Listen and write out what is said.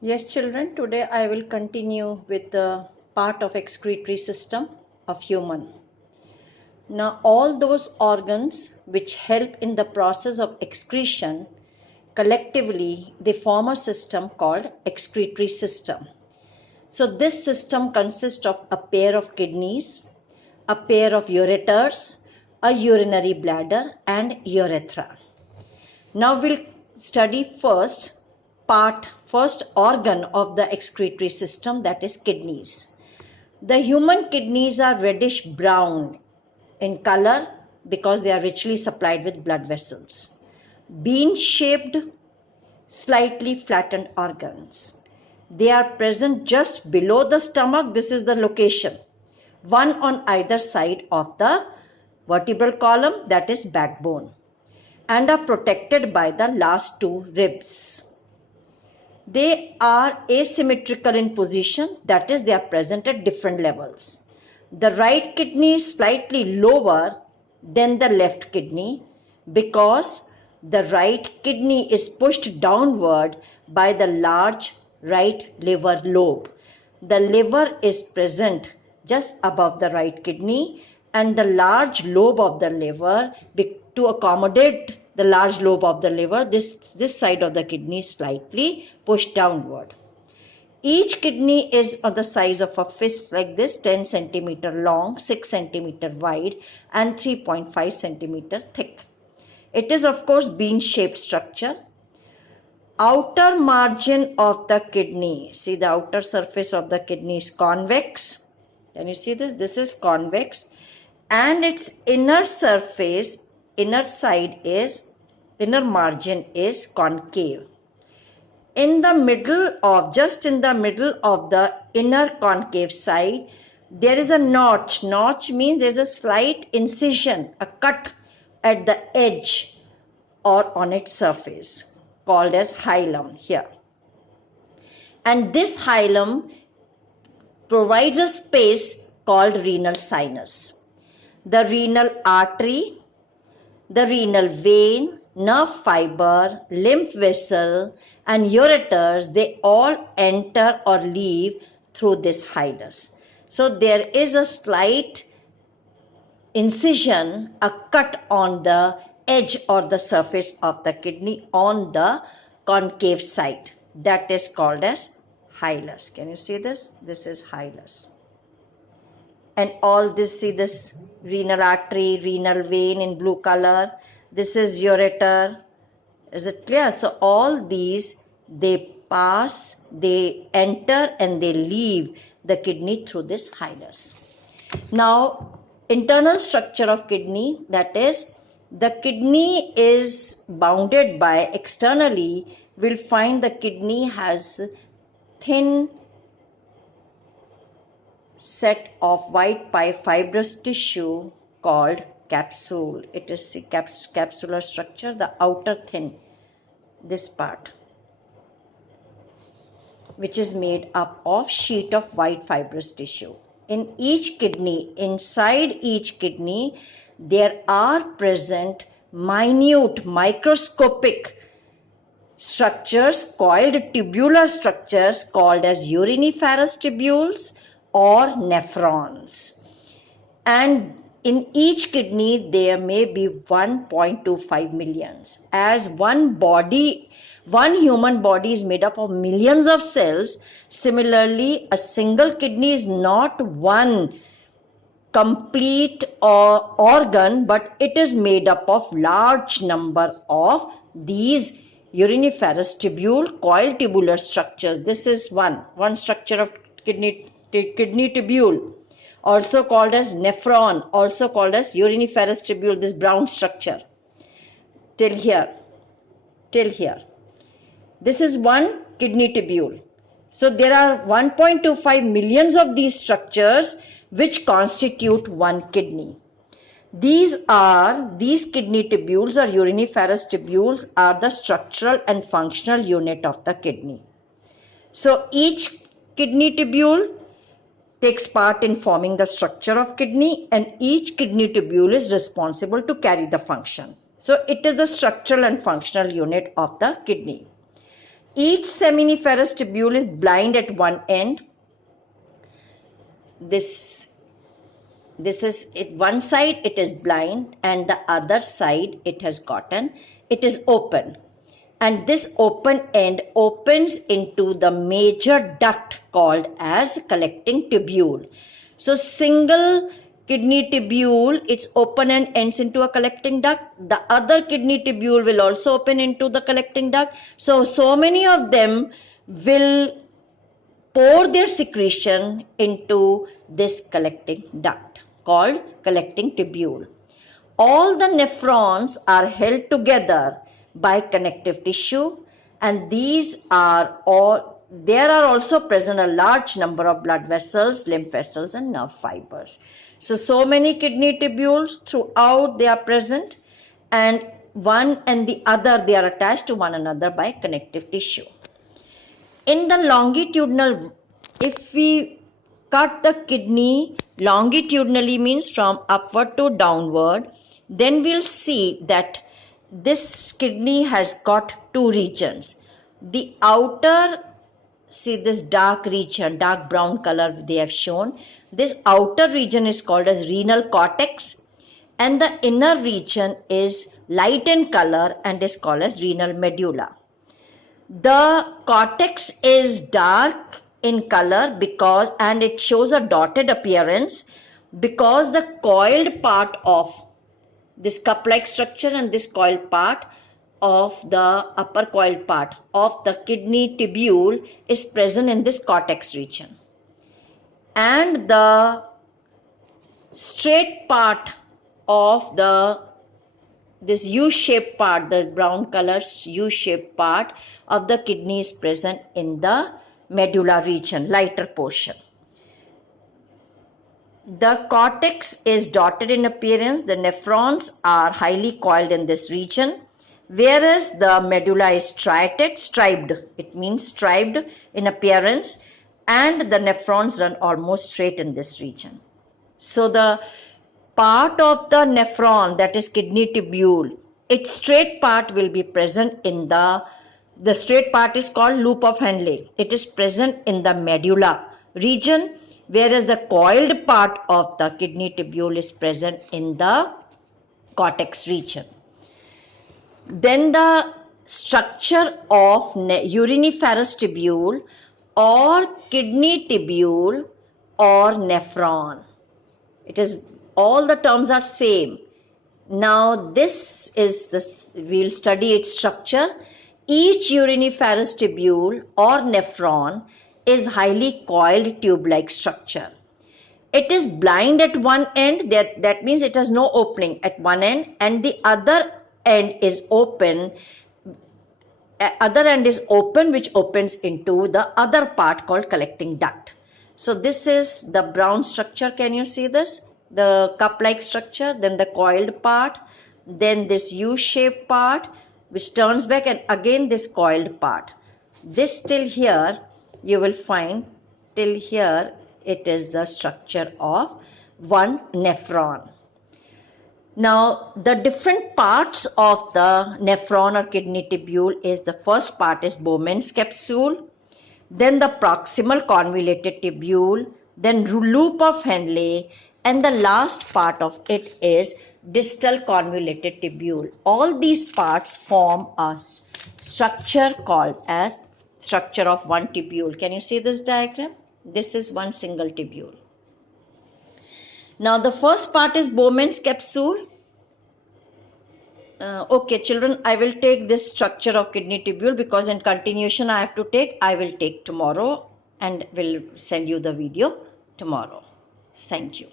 Yes, children, today I will continue with the part of excretory system of human. Now, all those organs which help in the process of excretion, collectively they form a system called excretory system. So this system consists of a pair of kidneys, a pair of ureters, a urinary bladder and urethra. Now we'll study first organ of the excretory system, that is kidneys. The human kidneys are reddish brown in color because they are richly supplied with blood vessels. Bean-shaped, slightly flattened organs. They are present just below the stomach. This is the location. One on either side of the vertebral column, that is backbone, and are protected by the last two ribs. They are asymmetrical in position, that is, they are present at different levels. The right kidney is slightly lower than the left kidney because the right kidney is pushed downward by the large right liver lobe. The liver is present just above the right kidney, and the large lobe of the liver, to accommodate the large lobe of the liver, this side of the kidney is slightly pushed downward. Each kidney is of the size of a fist, like this, 10 centimeter long, 6 centimeter wide and 3.5 centimeter thick. It is of course bean-shaped structure. Outer margin of the kidney, see the outer surface of the kidney is convex. Can you see this? This is convex, and its inner surface, inner margin is concave. Just in the middle of the inner concave side, there is a notch. Notch means there is a slight incision, a cut at the edge or on its surface, called as hilum here. And this hilum provides a space called renal sinus. The renal artery, the renal vein, nerve fiber, lymph vessel and ureters, they all enter or leave through this hilus. So there is a slight incision, a cut on the edge or the surface of the kidney on the concave side. That is called as hilus. Can you see this? This is hilus. And all this, see this renal artery, renal vein in blue color. This is ureter. Is it clear? So all these, they pass, they enter and they leave the kidney through this hilus. Now, internal structure of kidney, that is, the kidney is bounded by, externally, we'll find the kidney has thin set of white fibrous tissue called capsule. It is capsular structure, the outer thin, this part, which is made up of sheet of white fibrous tissue. In each kidney, inside each kidney, there are present minute microscopic structures, coiled tubular structures called as uriniferous tubules or nephrons. And in each kidney there may be 1.25 millions. As one human body is made up of millions of cells, similarly a single kidney is not one complete organ, but it is made up of large number of these uriniferous tubule, coiled tubular structures. This is one structure of kidney tubule, also called as nephron, also called as uriniferous tubule, this brown structure. Till here. This is one kidney tubule. So there are 1.25 millions of these structures which constitute one kidney. These kidney tubules or uriniferous tubules are the structural and functional unit of the kidney. So each kidney tubule takes part in forming the structure of kidney, and each kidney tubule is responsible to carry the function. So it is the structural and functional unit of the kidney. Each seminiferous tubule is blind at one end. This is it. One side it is blind, and the other side it is open. And this open end opens into the major duct called as collecting tubule. So single kidney tubule, it's open and ends into a collecting duct. The other kidney tubule will also open into the collecting duct. So many of them will pour their secretion into this collecting duct called collecting tubule. All the nephrons are held together by connective tissue, and there are also present a large number of blood vessels, lymph vessels, and nerve fibers. So many kidney tubules throughout they are present, and one and the other they are attached to one another by connective tissue. In the longitudinal, if we cut the kidney longitudinally, means from upward to downward, then we'll see that this kidney has got two regions. The outer, see this dark region, dark brown color they have shown. This outer region is called as renal cortex, and the inner region is light in color and is called as renal medulla. The cortex is dark in color and it shows a dotted appearance because the coiled part of this cup-like structure and this coiled part of the upper coiled part of the kidney tubule is present in this cortex region. And the straight part of this U-shaped part, the brown color U-shaped part of the kidney is present in the medulla region, lighter portion. The cortex is dotted in appearance. The nephrons are highly coiled in this region, whereas the medulla is striated, striped. It means striped in appearance, and the nephrons run almost straight in this region. So the part of the nephron, that is kidney tubule, its straight part will be present in the straight part is called loop of Henle. It is present in the medulla region, whereas the coiled part of the kidney tubule is present in the cortex region. Then the structure of uriniferous tubule or kidney tubule or nephron. All the terms are same. Now we'll study its structure. Each uriniferous tubule or nephron is highly coiled tube-like structure. It is blind at one end, that means it has no opening at one end, and the other end is open. Other end is open, which opens into the other part called collecting duct. So this is the brown structure. Can you see this? The cup-like structure, then the coiled part, then this U-shaped part which turns back, and again this coiled part. This till here you will find, till here it is the structure of one nephron. Now the different parts of the nephron or kidney tubule is, the first part is Bowman's capsule, then the proximal convoluted tubule, then loop of Henle, and the last part of it is distal convoluted tubule. All these parts form a structure called as structure of one tubule. Can you see this diagram? This is one single tubule. Now the first part is Bowman's capsule. Okay children, I will take this structure of kidney tubule because in continuation I will take tomorrow and will send you the video tomorrow. Thank you.